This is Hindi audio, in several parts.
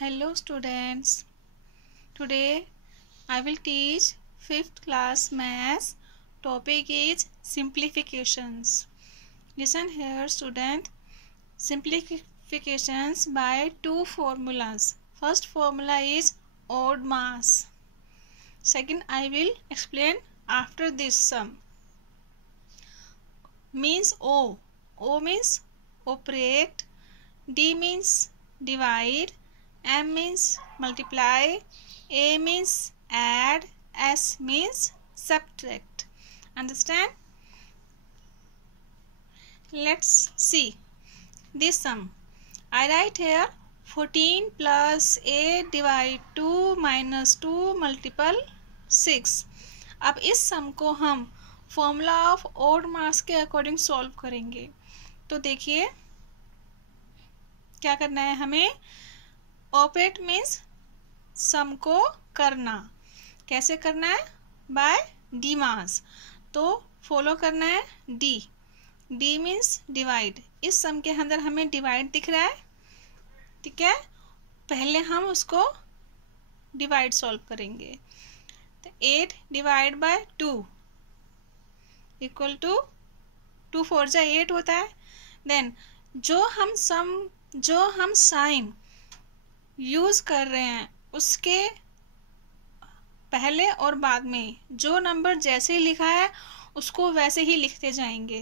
Hello students, today I will teach 5th class maths. Topic is simplifications. Listen here student, simplifications by two formulas. First formula is odd mass. Second I will explain after this sum. Means O means operate, D means divide, M means multiply, A means add, S means subtract. Understand? Let's see this sum. I write here 14 plus 8 divide 2 minus 2 multiple 6. अब इस सम को हम फॉर्मूला ऑफ ओड मास के अकॉर्डिंग सॉल्व करेंगे. तो देखिए क्या करना है हमें. ऑपरेट मीन्स सम को करना. कैसे करना है? बाय डी मास. तो फॉलो करना है डी मीन्स डिवाइड. इस सम के अंदर हमें डिवाइड दिख रहा है, ठीक है. पहले हम उसको डिवाइड सॉल्व करेंगे. तो 8 डिवाइड बाय 2 इक्वल टू 2 4 जा 8 होता है. देन जो हम साइन यूज कर रहे हैं उसके पहले और बाद में जो नंबर जैसे लिखा है उसको वैसे ही लिखते जाएंगे.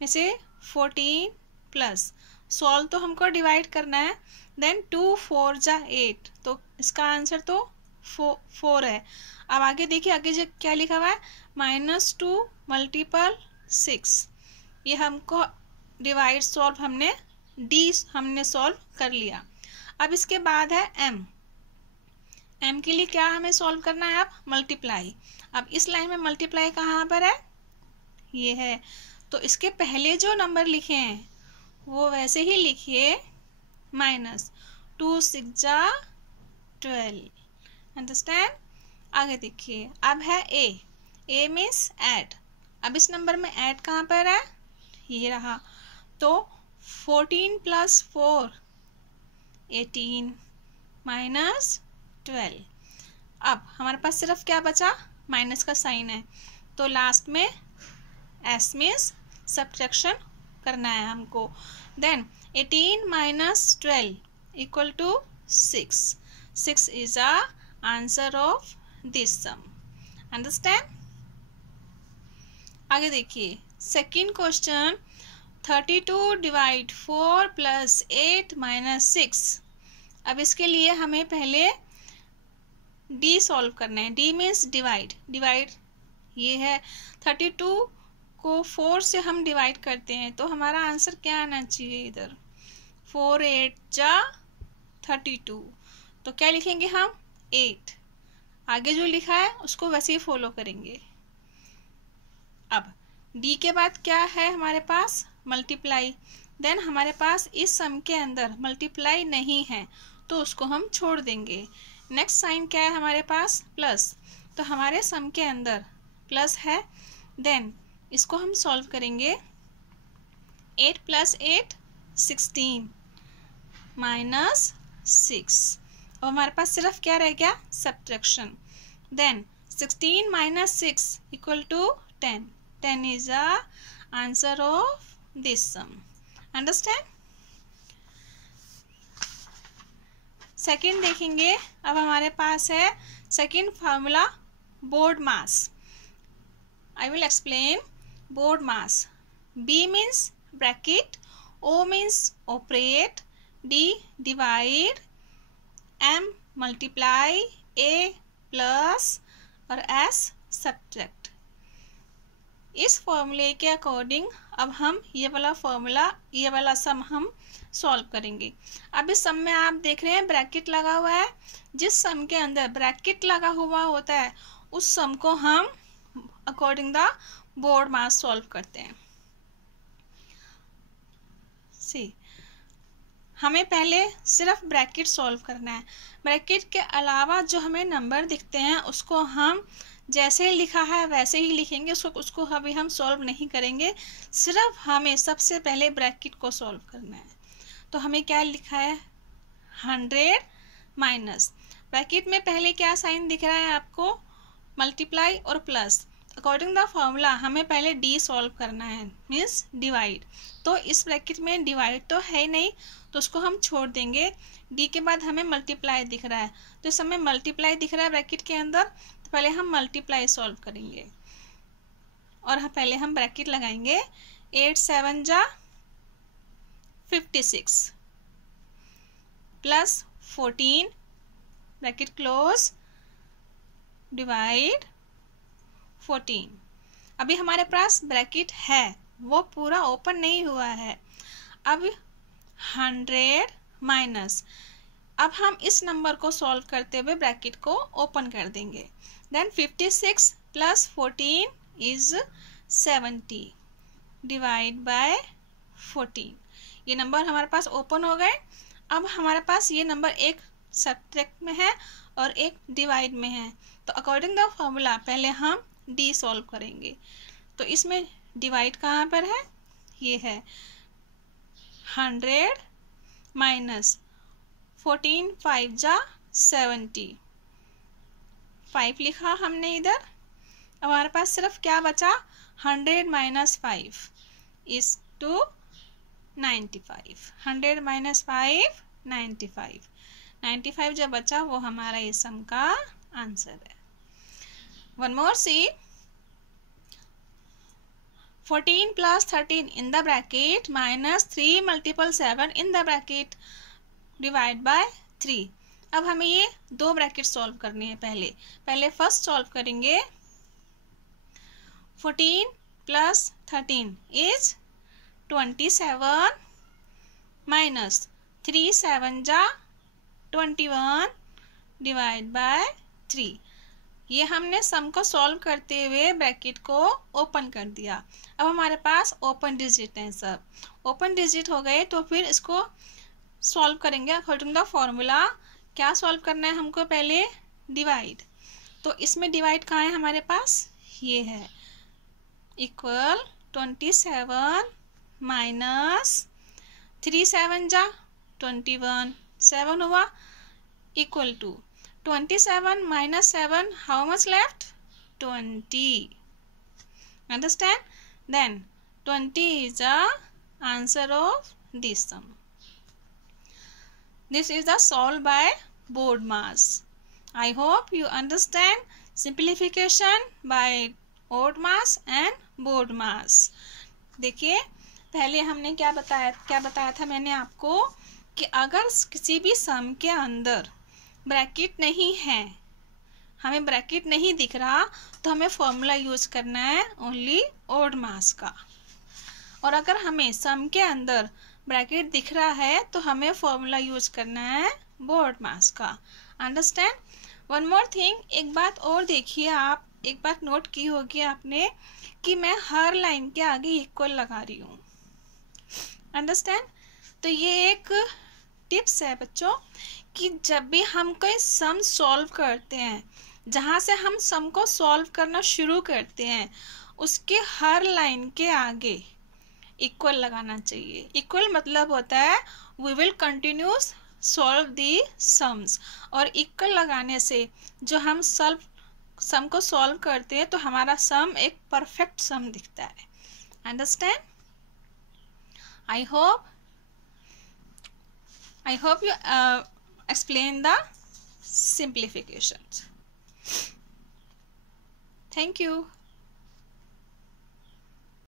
जैसे 14 प्लस सॉल्व तो हमको डिवाइड करना है. देन 2 4 जा 8, तो इसका आंसर तो 4 है. अब आगे देखिए, आगे जो क्या लिखा हुआ है -2 मल्टीपल 6. ये हमको डिवाइड सॉल्व हमने सॉल्व कर लिया. अब इसके बाद है एम के लिए क्या हमें सॉल्व करना है. अब मल्टीप्लाई. अब इस लाइन में मल्टीप्लाई कहाँ पर है? ये है. तो इसके पहले जो नंबर लिखे हैं वो वैसे ही लिखिए. -2 6 जा 12. अंडरस्टैंड? आगे देखिए, अब है ए मीन्स ऐड. अब इस नंबर में ऐड कहाँ पर है? ये रहा. तो 14 प्लस 4 18 माइनस 12. अब हमारे पास सिर्फ क्या बचा? माइनस का साइन है. तो लास्ट में एस मीन्स सब्ट्रैक्शन करना है हमको. Then 18 minus 12 equal to 6. 6 is a answer of this sum. Understand? आगे देखिए second question. 32 divide 4 plus 8 minus 6. अब इसके लिए हमें पहले डी सॉल्व करना है. डी मीन्स डिवाइड ये है. 32 को 4 से हम डिवाइड करते हैं तो हमारा आंसर क्या आना चाहिए इधर? 4 8 जा 32. तो क्या लिखेंगे हम? 8. आगे जो लिखा है उसको वैसे ही फॉलो करेंगे. अब डी के बाद क्या है हमारे पास? मल्टीप्लाई. देन हमारे पास इस सम के अंदर मल्टीप्लाई नहीं है तो उसको हम छोड़ देंगे. नेक्स्ट साइन क्या है हमारे पास? प्लस. तो हमारे सम के अंदर प्लस है. देन इसको हम सॉल्व करेंगे. 8 प्लस 8 16 माइनस 6. और हमारे पास सिर्फ क्या रह गया? Subtraction. Then 16 minus 6 equal to 10. 10 is the answer of this sum. Understand? Second देखेंगे. अब हमारे पास है second formula BODMAS. I will explain BODMAS. B means bracket, O means operate, D divide, M multiply, A plus और एस सब्ट्रैक्ट. इस फॉर्मूले के अकॉर्डिंग अब हम ये वाला सम हम सॉल्व करेंगे. अब इस सम में आप देख रहे हैं ब्रैकेट लगा हुआ है. जिस सम के अंदर ब्रैकेट लगा हुआ होता है उस सम को हम according the board mass solve करते हैं. हमें पहले सिर्फ ब्रैकेट सॉल्व करना है. ब्रैकेट के अलावा जो हमें नंबर दिखते हैं उसको हम जैसे लिखा है वैसे ही लिखेंगे. उसको अभी हम सॉल्व नहीं करेंगे. सिर्फ हमें सबसे पहले ब्रैकेट को सॉल्व करना है. तो हमें क्या लिखा है? 100 माइनस, ब्रैकेट में पहले क्या साइन दिख रहा है आपको, मल्टीप्लाई और प्लस। अकॉर्डिंग द फॉर्मूला हमें पहले डी सॉल्व करना है, मीन्स डिवाइड। तो इस ब्रैकेट में डिवाइड तो है ही नहीं, तो उसको हम छोड़ देंगे। डी के बाद हमें मल्टीप्लाई दिख रहा है, तो इस समय मल्टीप्लाई दिख रहा है ब्रैकेट के अंदर, तो पहले हम मल्टीप्लाई सॉल्व करेंगे। और पहले हम ब्रैकेट लगाएंगे, 8 7 जा 56 प्लस 14 ब्रैकेट क्लोज डिवाइड 14। अभी हमारे पास ब्रैकेट है, वो पूरा ओपन नहीं हुआ है। अब 100 माइनस, अब हम इस नंबर को सॉल्व करते हुए ब्रैकेट को ओपन कर देंगे। Then 56 plus 14 is 70 divide by 14। ये नंबर हमारे पास ओपन हो गए। अब हमारे पास ये नंबर एक सब्ट्रैक्ट में है और एक डिवाइड में है, तो अकॉर्डिंग द फॉर्मूला पहले हम डी सॉल्व करेंगे। तो इसमें डिवाइड कहाँ पर है, ये है 100 माइनस 14 5 जा 70, 5 लिखा हमने इधर। अब हमारे पास सिर्फ क्या बचा, 100 माइनस 5 इज टू 95, 100 माइनस 5 95, 95 जो बचा वो हमारा इस सम का आंसर है। One more C, 14 plus 13 in the bracket minus 3 multiple 7 in the bracket divide by 3। अब हमें ये दो ब्रैकेट सॉल्व करने हैं। पहले फर्स्ट सॉल्व करेंगे, 14 plus 13 is 27 माइनस 3 7 जा 21 डिवाइड बाय 3। ये हमने सम को सॉल्व करते हुए ब्रैकेट को ओपन कर दिया। अब हमारे पास ओपन डिजिट हैं, सब ओपन डिजिट हो गए, तो फिर इसको सॉल्व करेंगे अकॉर्डिंग द फॉर्मूला। क्या सॉल्व करना है हमको, पहले डिवाइड। तो इसमें डिवाइड कहाँ है हमारे पास, ये है, इक्वल 27 माइनस 3 7 जा 21, 7 हुआ, equal to 27 minus 7, how much left? 20. Understand? Then 20 is the answer of this sum. This is the solved by BODMAS. I hope you understand simplification by ODMAS and BODMAS. देखिए, पहले हमने क्या बताया था मैंने आपको, कि अगर किसी भी सम के अंदर ब्रैकेट नहीं है, हमें ब्रैकेट नहीं दिख रहा, तो हमें फॉर्मूला यूज करना है ओनली ODMAS का। और अगर हमें सम के अंदर ब्रैकेट दिख रहा है तो हमें फॉर्मूला यूज करना है BODMAS का। अंडरस्टैंड? वन मोर थिंग, एक बात और देखिए, आप एक बात नोट की होगी आपने कि मैं हर लाइन के आगे इक्वल लगा रही हूँ। अंडरस्टैंड? तो ये एक टिप्स है बच्चों कि जब भी हम कोई सम सॉल्व करते हैं, जहाँ से हम सम को सॉल्व करना शुरू करते हैं, उसके हर लाइन के आगे इक्वल लगाना चाहिए। इक्वल मतलब होता है we will continuous solve the sums, और इक्वल लगाने से जो हम सम को सॉल्व करते हैं तो हमारा सम एक परफेक्ट सम दिखता है। Understand? I hope you explain the simplifications. Thank you.